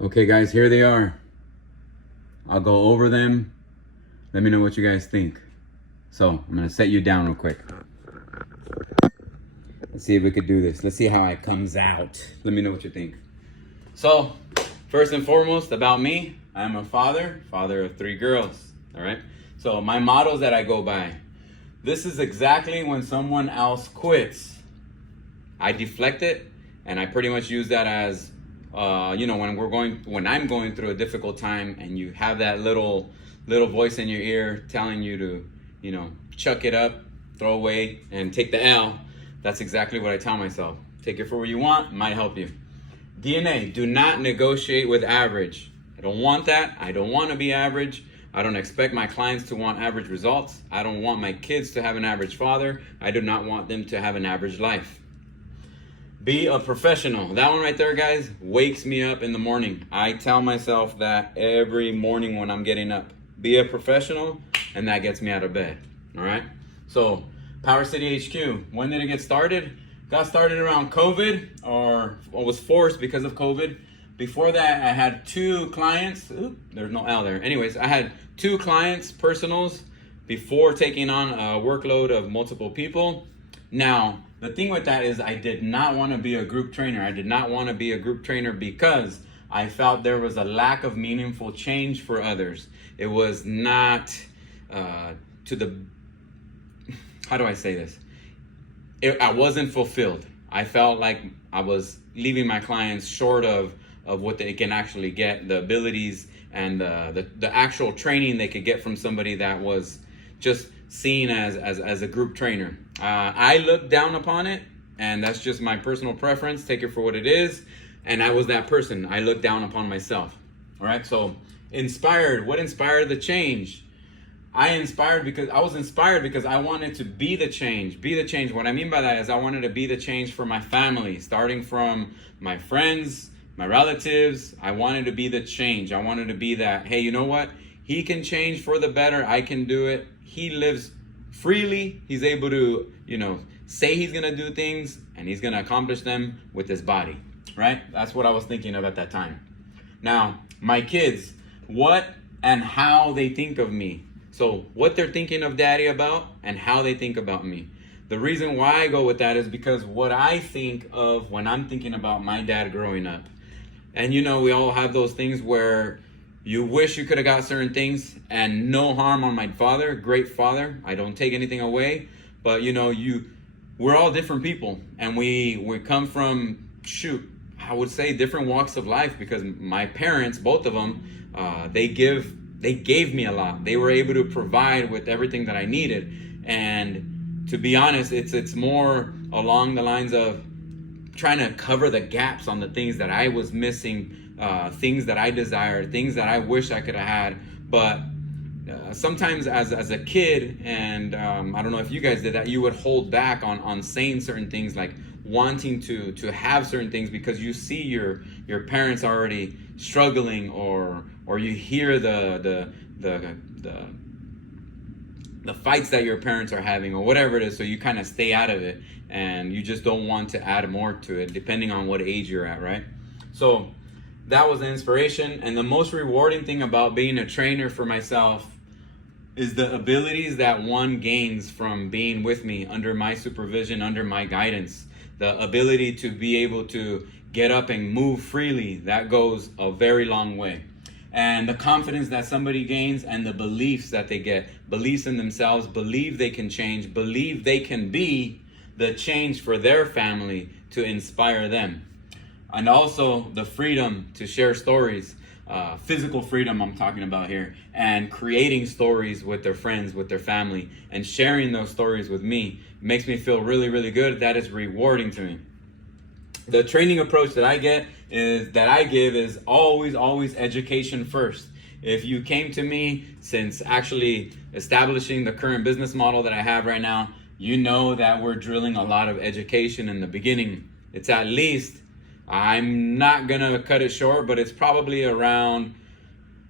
Okay guys, here they are. I'll go over them. Let me know what you guys think. So I'm gonna set you down real quick. Let's see if we could do this. Let's see how it comes out. Let me know what you think. So, first and foremost, about me, I'm a father of 3 girls. All right. So my mottos that I go by. This is exactly when someone else quits. I deflect it, and I pretty much use that as, when I'm going through a difficult time, and you have that little voice in your ear telling you to, chuck it up, throw away, and take the L. That's exactly what I tell myself. Take it for what you want. It might help you. DNA, do not negotiate with average. I don't want that. I don't want to be average. I don't expect my clients to want average results. I don't want my kids to have an average father. I do not want them to have an average life. Be a professional. That one right there, guys, wakes me up in the morning. I tell myself that every morning when I'm getting up. Be a professional, and that gets me out of bed. All right? So, Power City HQ, when did it get started? Got started around COVID, or was forced because of COVID. Before that, I had 2 clients. Ooh, there's no L there. Anyways, I had 2 clients, personals, before taking on a workload of multiple people. Now, the thing with that is I did not want to be a group trainer. I did not want to be a group trainer because I felt there was a lack of meaningful change for others. It was not to the, how do I say this? I wasn't fulfilled. I felt like I was leaving my clients short of what they can actually get, the abilities and the actual training they could get from somebody that was just seen as a group trainer. I look down upon it, and that's just my personal preference. Take it for what it is. And I was that person. I looked down upon myself. All right. So inspired. What inspired the change? I was inspired because I wanted to be the change. Be the change. What I mean by that is I wanted to be the change for my family, starting from my friends, my relatives. I wanted to be the change. I wanted to be that, hey, you know what? He can change for the better. I can do it. He lives freely. He's able to, say he's going to do things, and he's going to accomplish them with his body, right? That's what I was thinking of at that time. Now, my kids, what and how they think of me. So what they're thinking of daddy about and how they think about me. The reason why I go with that is because what I think of when I'm thinking about my dad growing up. And we all have those things where you wish you could have got certain things, and no harm on my father, great father. I don't take anything away, but we're all different people, and we come from, I would say different walks of life, because my parents, both of them, they gave me a lot. They were able to provide with everything that I needed. And to be honest, it's more along the lines of trying to cover the gaps on the things that I was missing, things that I desired, things that I wish I could have had. But sometimes as a kid, and I don't know if you guys did that, you would hold back on saying certain things, like wanting to have certain things, because you see your parents already struggling, or you hear the fights that your parents are having, or whatever it is, so you kind of stay out of it, and you just don't want to add more to it, depending on what age you're at, right? So that was the inspiration. And the most rewarding thing about being a trainer for myself is the abilities that one gains from being with me, under my supervision, under my guidance. The ability to be able to get up and move freely, that goes a very long way. And the confidence that somebody gains, and the beliefs that they get, beliefs in themselves, believe they can change, believe they can be the change for their family, to inspire them. And also the freedom to share stories, physical freedom I'm talking about here, and creating stories with their friends, with their family, and sharing those stories with me makes me feel really, really good. That is rewarding to me. The training approach that I give is always education first. If you came to me since actually establishing the current business model that I have right now, you know that we're drilling a lot of education in the beginning. It's at least, I'm not gonna cut it short, but it's probably around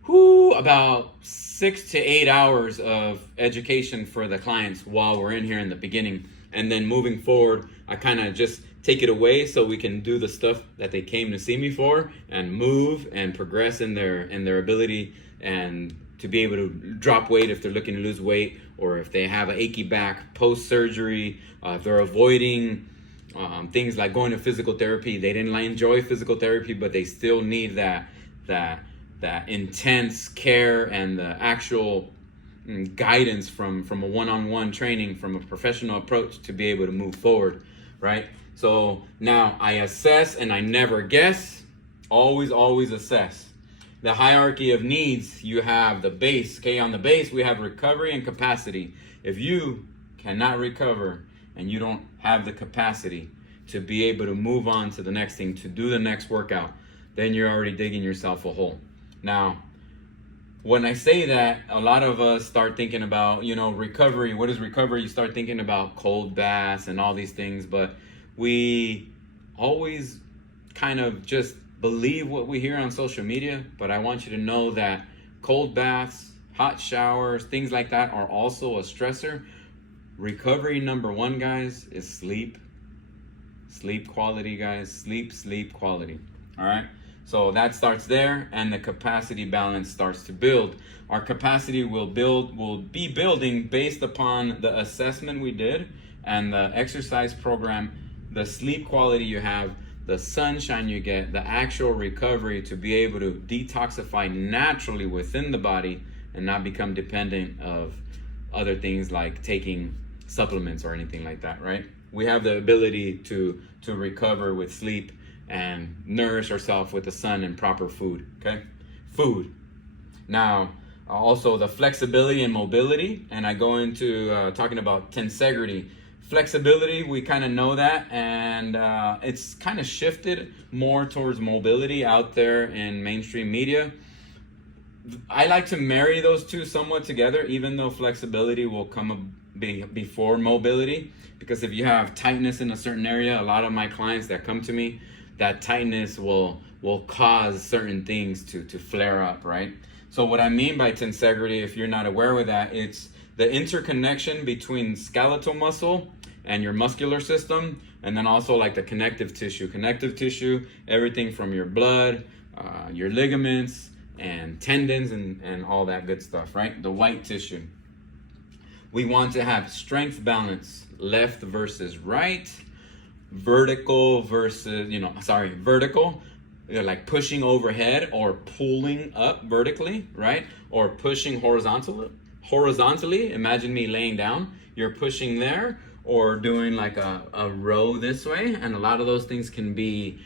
about 6 to 8 hours of education for the clients while we're in here in the beginning. And then moving forward, I kind of just take it away so we can do the stuff that they came to see me for and move and progress in their ability and to be able to drop weight if they're looking to lose weight, or if they have an achy back post-surgery, if they're avoiding things like going to physical therapy. They didn't enjoy physical therapy, but they still need that intense care and the actual guidance from a one-on-one training, from a professional approach to be able to move forward, right? So now I assess and I never guess, always assess. The hierarchy of needs, you have the base, okay? On the base, we have recovery and capacity. If you cannot recover and you don't have the capacity to be able to move on to the next thing, to do the next workout, then you're already digging yourself a hole. Now, when I say that, a lot of us start thinking about, recovery. What is recovery? You start thinking about cold baths and all these things, but we always kind of just believe what we hear on social media. But I want you to know that cold baths, hot showers, things like that are also a stressor. Recovery number one, guys, is sleep. Sleep quality, guys. Sleep quality. All right. So that starts there, and the capacity balance starts to build. Our capacity will be building based upon the assessment we did and the exercise program, the sleep quality you have, the sunshine you get, the actual recovery to be able to detoxify naturally within the body and not become dependent of other things like taking supplements or anything like that, right? We have the ability to recover with sleep and nourish ourselves with the sun and proper food, okay? Food. Now, also the flexibility and mobility, and I go into talking about tensegrity. Flexibility, we kind of know that, and it's kind of shifted more towards mobility out there in mainstream media. I like to marry those two somewhat together, even though flexibility will come before mobility, because if you have tightness in a certain area, a lot of my clients that come to me, that tightness will cause certain things to flare up, right? So what I mean by tensegrity, if you're not aware of that, it's the interconnection between skeletal muscle and your muscular system, and then also like the connective tissue. Connective tissue, everything from your blood, your ligaments, and tendons, and all that good stuff, right? The white tissue. We want to have strength balance, left versus right, vertical versus, vertical, like pushing overhead or pulling up vertically, right? Or pushing horizontally. Imagine me laying down. You're pushing there, or doing like a row this way. And a lot of those things can be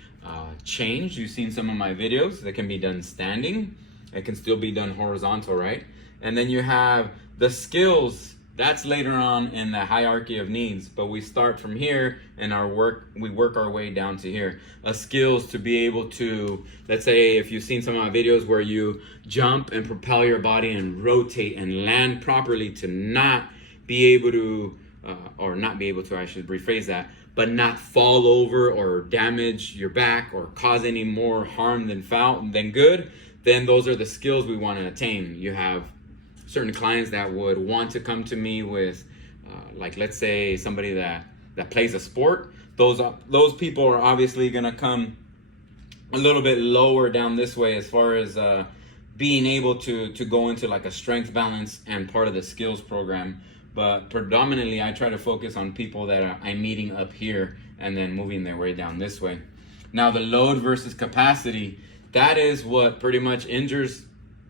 changed. You've seen some of my videos that can be done standing. It can still be done horizontal, right? And then you have the skills. That's later on in the hierarchy of needs, but we start from here and we work our way down to here. Skills to be able to, let's say if you've seen some of my videos where you jump and propel your body and rotate and land properly, to not be able to, I should rephrase that, but not fall over or damage your back or cause any more harm than good, then those are the skills we want to attain. You have certain clients that would want to come to me with, like let's say somebody that plays a sport. Those people are obviously gonna come a little bit lower down this way as far as being able to go into like a strength balance and part of the skills program. But predominantly I try to focus on people that I'm meeting up here and then moving their way down this way. Now the load versus capacity, that is what pretty much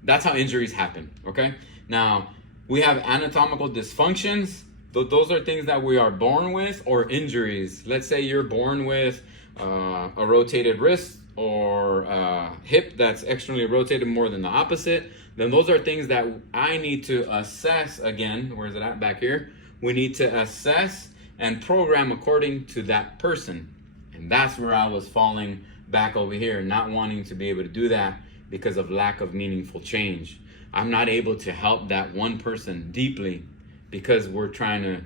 that's how injuries happen, okay? Now, we have anatomical dysfunctions. Those are things that we are born with, or injuries. Let's say you're born with a rotated wrist or a hip that's externally rotated more than the opposite. Then those are things that I need to assess again. Where's it at? Back here. We need to assess and program according to that person. And that's where I was falling back over here, not wanting to be able to do that because of lack of meaningful change. I'm not able to help that one person deeply because we're trying to,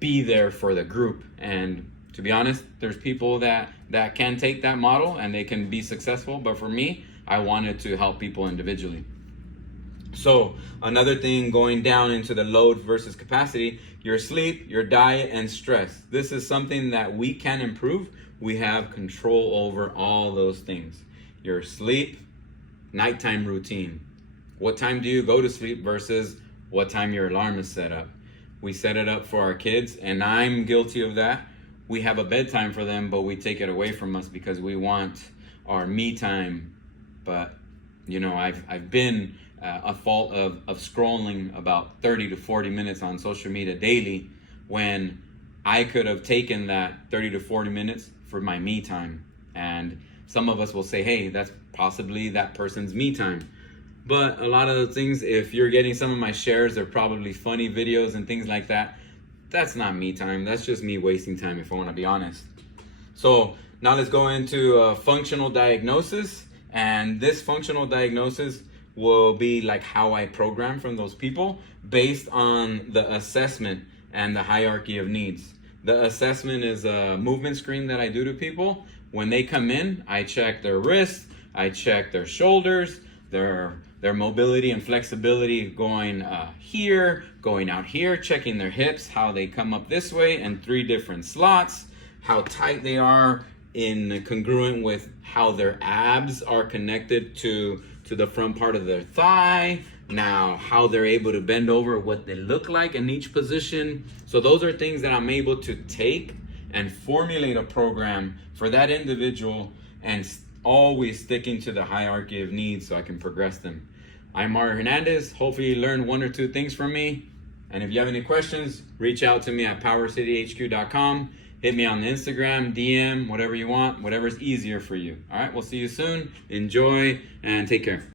be there for the group. And to be honest, there's people that can take that model and they can be successful. But for me, I wanted to help people individually. So another thing, going down into the load versus capacity, your sleep, your diet, and stress. This is something that we can improve. We have control over all those things. Your sleep, nighttime routine. What time do you go to sleep versus what time your alarm is set up? We set it up for our kids, and I'm guilty of that. We have a bedtime for them, but we take it away from us because we want our me time. But you know, I've been a fault of scrolling about 30 to 40 minutes on social media daily, when I could have taken that 30 to 40 minutes for my me time. And some of us will say, hey, that's possibly that person's me time. But a lot of the things, if you're getting some of my shares, they're probably funny videos and things like that. That's not me time. That's just me wasting time, if I want to be honest. So now let's go into functional diagnosis. And this functional diagnosis will be like how I program from those people based on the assessment and the hierarchy of needs. The assessment is a movement screen that I do to people. When they come in, I check their wrists, I check their shoulders, their mobility and flexibility going here, going out here, checking their hips, how they come up this way in 3 different slots, how tight they are in congruent with how their abs are connected to the front part of their thigh, now how they're able to bend over, what they look like in each position. So those are things that I'm able to take and formulate a program for that individual, and always sticking to the hierarchy of needs so I can progress them. I'm Mario Hernandez. Hopefully you learned 1 or 2 things from me. And if you have any questions, reach out to me at powercityhq.com. Hit me on the Instagram, DM, whatever you want, whatever's easier for you. All right, we'll see you soon. Enjoy and take care.